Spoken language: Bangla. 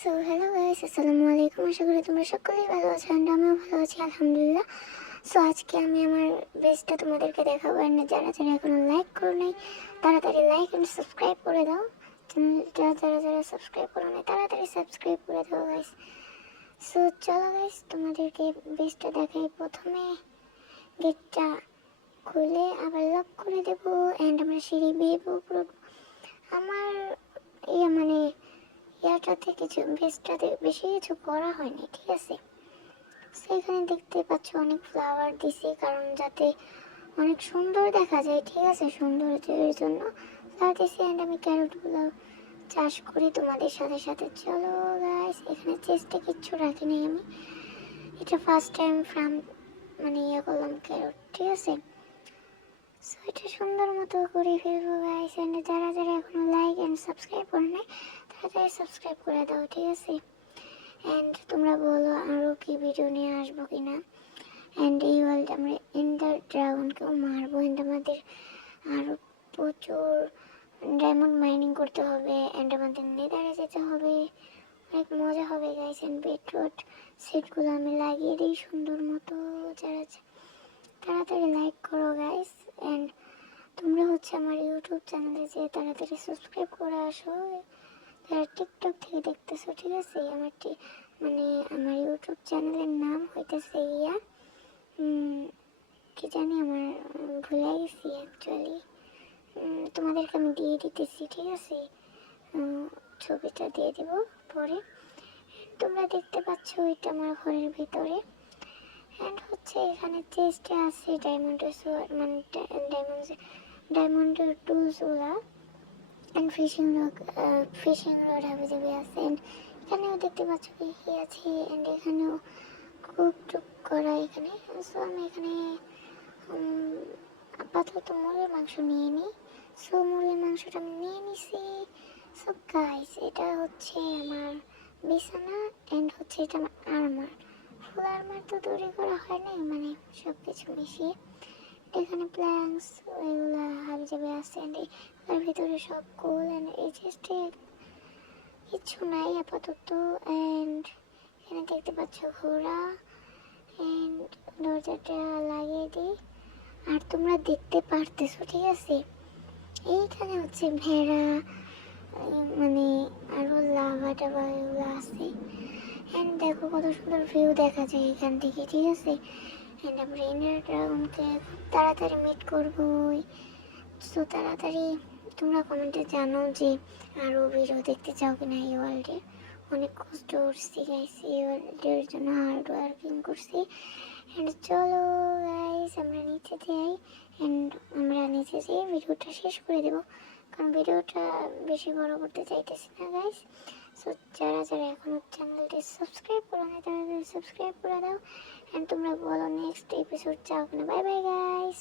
সো হ্যালো গাইস, আসসালামু আলাইকুম। আশা করি তোমরা সকলেই ভালো আছো অ্যান্ড আমিও ভালো আছি আলহামদুলিল্লাহ। সো আজকে আমি আমার বেস্টটা তোমাদেরকে দেখাবো অ্যান্ড যারা যারা এখনো লাইক করো নাই তাড়াতাড়ি লাইক অ্যান্ড সাবস্ক্রাইব করে দাও। চ্যানেলটা যারা যারা সাবস্ক্রাইব করো নাই তাড়াতাড়ি সাবস্ক্রাইব করে দাও গাইস। সো চলো গাইস, তোমাদেরকে বেস্টটা দেখাই। প্রথমে গেটটা খুলে আবার লক করে দেবো অ্যান্ড আমরা সিঁড়ি বেয়ে উপরে আমার মানে ইয়াটাতে কিছু বেস্টটাতে বেশি কিছু করা হয়নি, ঠিক আছে। সেখানে দেখতে পাচ্ছ অনেক ফ্লাওয়ার দিছি কারণ যাতে অনেক সুন্দর দেখা যায়, ঠিক আছে। সৌন্দর্যের জন্য ফ্লাওয়ার দিছি অ্যান্ড আমি ক্যারটগুলো চাষ করি তোমাদের সাথে সাথে। চলো গাইস, এখানে চেস্টে কিচ্ছু রাখি নাই আমি, এটা ফার্স্ট টাইম ফ্রাম ইয়ে করলাম ক্যারট, ঠিক আছে। সো এটা সুন্দর মতো করে ফেলবো গাইস অ্যান্ড যারা যারা এখনো লাইক অ্যান্ড সাবস্ক্রাইব করে নাই তাড়াতাড়ি সাবস্ক্রাইব করে দাও, ঠিক আছে। অ্যান্ড তোমরা বলো আরও কি ভিডিও নিয়ে আসবো কিনা। অ্যান্ড এই ওয়ার্ল্ড আমরা এন্ডার ড্রাগনকেও মারবো অ্যান্ড আমাদের আরও প্রচুর ডায়মন্ড মাইনিং করতে হবে অ্যান্ড আমাদের নেদারে যেতে হবে, অনেক মজা হবে গাইস। অ্যান্ড বেডরোড সিটগুলো আমি লাগিয়ে দিই সুন্দর মতো। যারা তাড়াতাড়ি লাইক করো গাইস অ্যান্ড তোমরা হচ্ছে আমার ইউটিউব চ্যানেলে যে তাড়াতাড়ি সাবস্ক্রাইব করে আসো যারা টিকটক থেকে দেখতেছো, ঠিক আছে। আমার ইউটিউব চ্যানেলের নাম হইতেছে কি জানি আমার ভুলে গেছি অ্যাকচুয়ালি। তোমাদেরকে আমি দিয়ে দিতেছি, ঠিক আছে। ছবিটা দিয়ে দেব পরে। তোমরা দেখতে পাচ্ছ এটা আমার ঘরের ভিতরে অ্যান্ড হচ্ছে এখানে চেস্টে আছে ডায়মন্ডের ডায়মন্ডের টুলসগুলা অ্যান্ড ফিশিং রড হাবিজাবি আছে অ্যান্ড এখানেও দেখতে পাচ্ছ কি আছে অ্যান্ড এখানেও কুক টুক করা এখানে। সো আমি এখানে আপাতত মুরগির মাংস নিয়ে নিই। সো মুরগির মাংসটা আমি নিয়ে নিছি। সো গাইস, এটা হচ্ছে আমার বিছানা অ্যান্ড হচ্ছে এটা আমার আর্মার। ফুল আর্মার তো তৈরি করা হয় নাই, সব কিছু মিশিয়ে। এখানে প্ল্যাঙ্কস এগুলো হাবিজাবি আছে অ্যান্ড এর ভিতরে সব গোল অ্যান্ড এই চেস্টে কিছু নাই আপাতত। অ্যান্ড এখানে দেখতে পাচ্ছ ঘোড়া অ্যান্ড দরজাটা লাগিয়ে দিই। আর তোমরা দেখতে পারতেছো, ঠিক আছে, এইখানে হচ্ছে ভেড়া আরো লাভা টাভা এগুলো আছে অ্যান্ড দেখো কত সুন্দর ভিউ দেখা যায় এখান থেকে, ঠিক আছে। অ্যান্ড আমরা ইনার ড্রাগনকে খুব তাড়াতাড়ি মিট করবোই। সো তাড়াতাড়ি তোমরা কমেন্টে জানো যে আরও ভিডিও দেখতে চাও কিনা এই ওয়ার্ল্ডে। অনেক কষ্ট করছি গাইস এই ওয়ার্ল্ডের জন্য, হার্ড ওয়ার্কিং করছি। অ্যান্ড চলো গাইস আমরা নিচে যাই অ্যান্ড আমরা নিচে যেয়ে ভিডিওটা শেষ করে দেবো কারণ ভিডিওটা বেশি বড় করতে চাইতেছি না গাইস। সো যারা যারা এখনও চ্যানেলটি সাবস্ক্রাইব করো না তারা সাবস্ক্রাইব করে দাও অ্যান্ড তোমরা বলো নেক্সট এপিসোড চাও কিনা। Bye bye guys.